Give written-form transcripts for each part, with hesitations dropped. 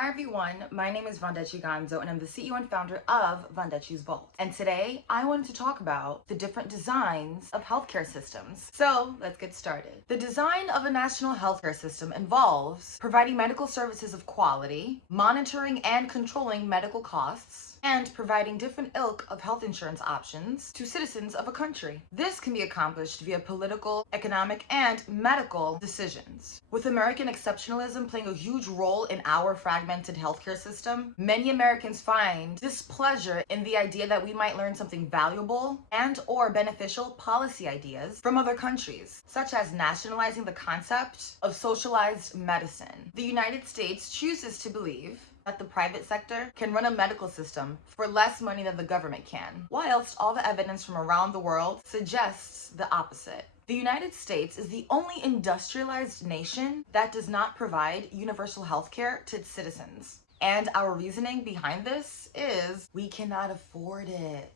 Hi everyone, my name is Vondechii and I'm the CEO and founder of Vondechii's Vault. And today I wanted to talk about the different designs of healthcare systems. So let's get started. The design of a national healthcare system involves providing medical services of quality, monitoring and controlling medical costs, and providing different ilk of health insurance options to citizens of a country. This can be accomplished via political, economic, and medical decisions. With American exceptionalism playing a huge role in our fragmented healthcare system, many Americans find displeasure in the idea that we might learn something valuable and/or beneficial policy ideas from other countries, such as nationalizing the concept of socialized medicine. The United States chooses to believe that the private sector can run a medical system for less money than the government can, whilst all the evidence from around the world suggests the opposite. The United States is the only industrialized nation that does not provide universal health care to its citizens. And our reasoning behind this is we cannot afford it.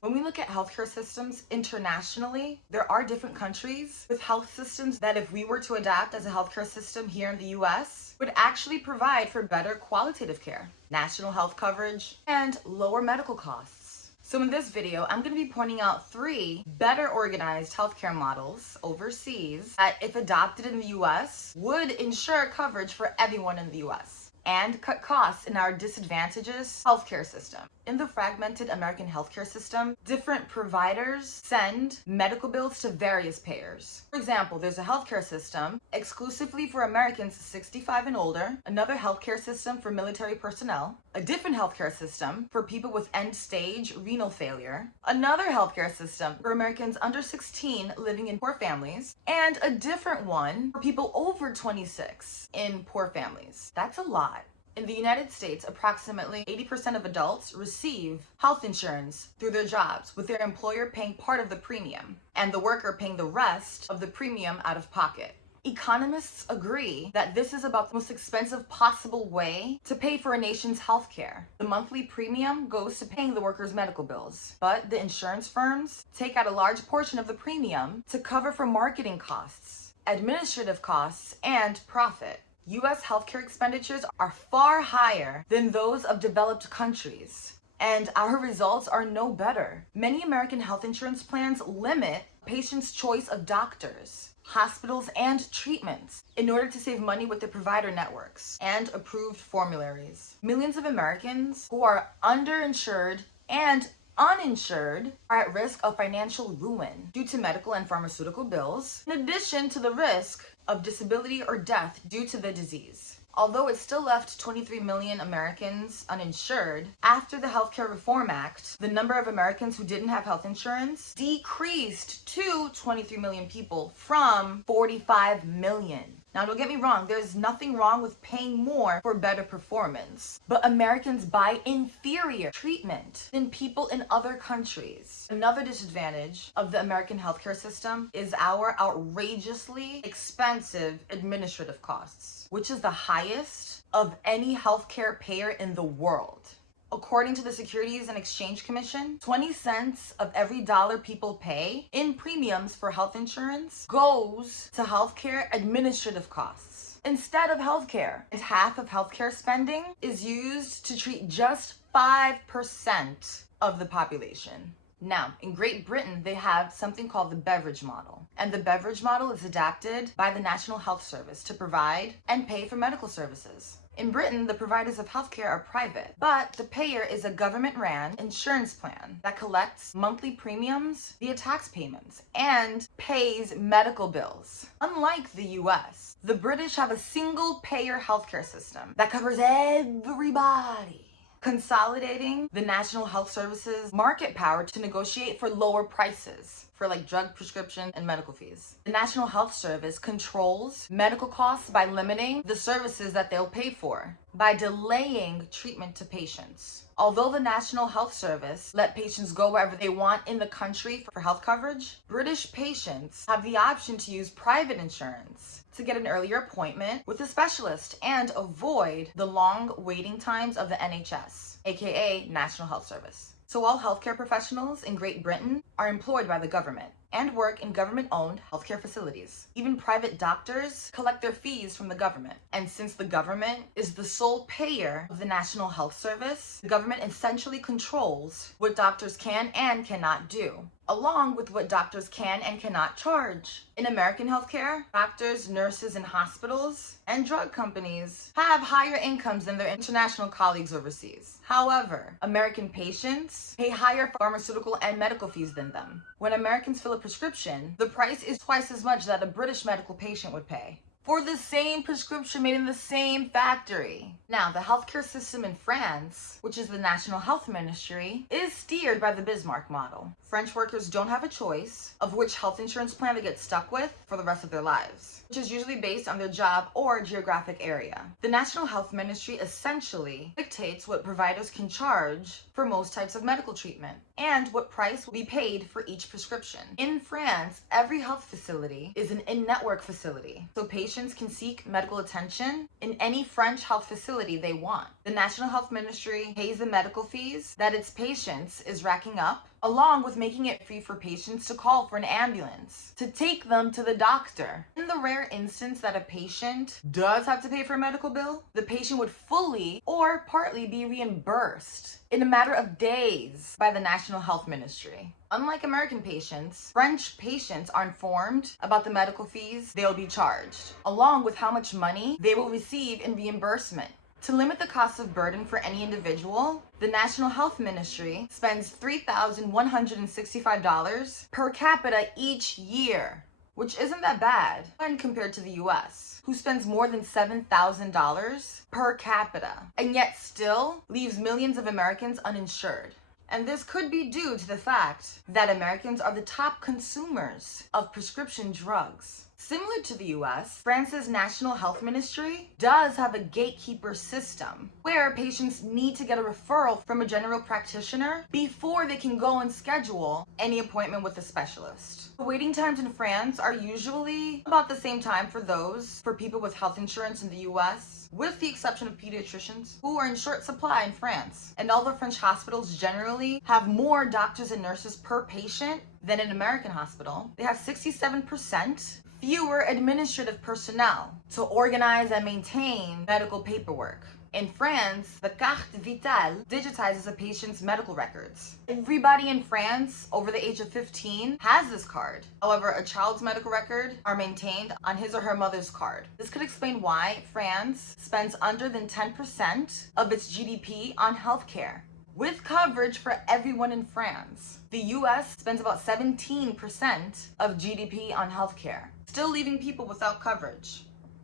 When we look at healthcare systems internationally, there are different countries with health systems that if we were to adapt as a healthcare system here in the US, would actually provide for better qualitative care, national health coverage, and lower medical costs. So in this video, I'm going to be pointing out 3 better organized healthcare models overseas that, if adopted in the US, would ensure coverage for everyone in the US and cut costs in our disadvantageous healthcare system. In the fragmented American healthcare system, different providers send medical bills to various payers. For example, there's a healthcare system exclusively for Americans 65 and older, another healthcare system for military personnel, a different healthcare system for people with end-stage renal failure, another healthcare system for Americans under 16 living in poor families, and a different one for people over 26 in poor families. That's a lot. In the United States, approximately 80% of adults receive health insurance through their jobs, with their employer paying part of the premium and the worker paying the rest of the premium out of pocket. Economists agree that this is about the most expensive possible way to pay for a nation's health care. The monthly premium goes to paying the workers' medical bills, but the insurance firms take out a large portion of the premium to cover for marketing costs, administrative costs, and profit. U.S. healthcare expenditures are far higher than those of developed countries, and our results are no better. Many American health insurance plans limit patients' choice of doctors, hospitals, and treatments in order to save money with the provider networks and approved formularies. Millions of Americans who are underinsured and uninsured are at risk of financial ruin due to medical and pharmaceutical bills, in addition to the risk of disability or death due to the disease. Although it still left 23 million Americans uninsured, after the Healthcare Reform Act, the number of Americans who didn't have health insurance decreased to 23 million people from 45 million. Now, don't get me wrong, there's nothing wrong with paying more for better performance, but Americans buy inferior treatment than people in other countries. Another disadvantage of the American healthcare system is our outrageously expensive administrative costs, which is the highest of any healthcare payer in the world. According to the Securities and Exchange Commission, 20 cents of every dollar people pay in premiums for health insurance goes to healthcare administrative costs instead of healthcare. And half of healthcare spending is used to treat just 5% of the population. Now, in Great Britain, they have something called the Beverage model. And the Beverage model is adapted by the National Health Service to provide and pay for medical services. In Britain, the providers of healthcare are private, but the payer is a government-ran insurance plan that collects monthly premiums via tax payments and pays medical bills. Unlike the US, the British have a single-payer healthcare system that covers everybody, consolidating the National Health Service's market power to negotiate for lower prices for like drug prescription and medical fees. The National Health Service controls medical costs by limiting the services that they'll pay for, by delaying treatment to patients. Although the National Health Service let patients go wherever they want in the country for health coverage, British patients have the option to use private insurance to get an earlier appointment with a specialist and avoid the long waiting times of the NHS, aka National Health Service. So all healthcare professionals in Great Britain are employed by the government. and work in government-owned healthcare facilities. Even private doctors collect their fees from the government. And since the government is the sole payer of the National Health Service, the government essentially controls what doctors can and cannot do, along with what doctors can and cannot charge. In American healthcare, doctors, nurses, and hospitals and drug companies have higher incomes than their international colleagues overseas. However, American patients pay higher pharmaceutical and medical fees than them. When Americans fill a prescription, the price is twice as much that a British medical patient would pay for the same prescription made in the same factory. Now, the healthcare system in France, which is the National Health Ministry, is steered by the Bismarck model. French workers don't have a choice of which health insurance plan they get stuck with for the rest of their lives, which is usually based on their job or geographic area. The National Health Ministry essentially dictates what providers can charge for most types of medical treatment and what price will be paid for each prescription. In France, every health facility is an in-network facility, so patients can seek medical attention in any French health facility they want. The National Health Ministry pays the medical fees that its patients is racking up, along with making it free for patients to call for an ambulance to take them to the doctor. In the rare instance that a patient does have to pay for a medical bill, the patient would fully or partly be reimbursed in a matter of days by the National Health Ministry. Unlike American patients, French patients are informed about the medical fees they'll be charged, along with how much money they will receive in reimbursement. To limit the cost of burden for any individual, the National Health Ministry spends $3,165 per capita each year, which isn't that bad when compared to the US, who spends more than $7,000 per capita, and yet still leaves millions of Americans uninsured. And this could be due to the fact that Americans are the top consumers of prescription drugs. Similar to the US, France's National Health Ministry does have a gatekeeper system where patients need to get a referral from a general practitioner before they can go and schedule any appointment with a specialist. Waiting times in France are usually about the same time for people with health insurance in the US, with the exception of pediatricians who are in short supply in France. And although French hospitals generally have more doctors and nurses per patient than an American hospital, they have 67% fewer administrative personnel to organize and maintain medical paperwork. In France, the carte vitale digitizes a patient's medical records. Everybody in France over the age of 15 has this card. However, a child's medical record are maintained on his or her mother's card. This could explain why France spends under than 10% of its GDP on healthcare, with coverage for everyone in France. The US spends about 17% of GDP on healthcare, still leaving people without coverage.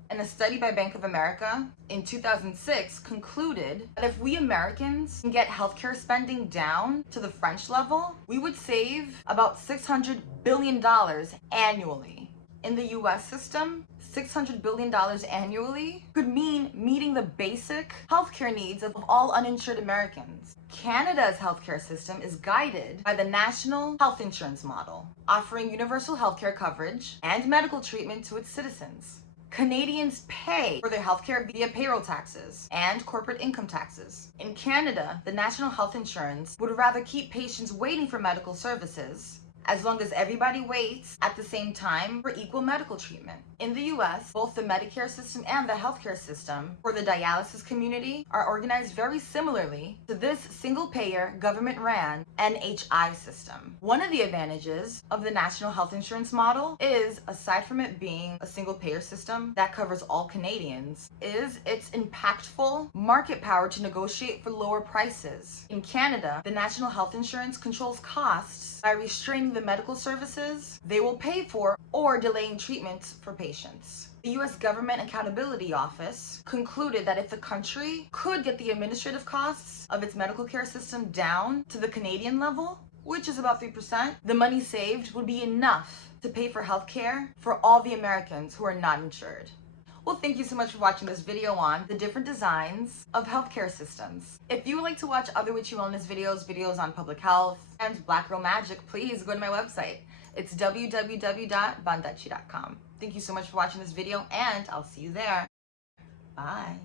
And a study by Bank of America in 2006 concluded that if we Americans can get healthcare spending down to the French level, we would save about $600 billion annually. In the US system, $600 billion annually could mean meeting the basic healthcare needs of all uninsured Americans. Canada's healthcare system is guided by the National Health Insurance model, offering universal healthcare coverage and medical treatment to its citizens. Canadians pay for their healthcare via payroll taxes and corporate income taxes. In Canada, the National Health Insurance would rather keep patients waiting for medical services as long as everybody waits at the same time for equal medical treatment. In the US, both the Medicare system and the healthcare system for the dialysis community are organized very similarly to this single-payer, government-ran NHI system. One of the advantages of the National Health Insurance model is, aside from it being a single-payer system that covers all Canadians, is its impactful market power to negotiate for lower prices. In Canada, the National Health Insurance controls costs by restraining the medical services they will pay for or delaying treatments for patients. The U.S. Government Accountability Office concluded that if the country could get the administrative costs of its medical care system down to the Canadian level, which is about 3%, the money saved would be enough to pay for health care for all the Americans who are not insured. Well, thank you so much for watching this video on the different designs of healthcare systems. If you would like to watch other witchy wellness videos on public health and black girl magic, please go to my website. It's www.vondechii.com. Thank you so much for watching this video, and I'll see you there. Bye.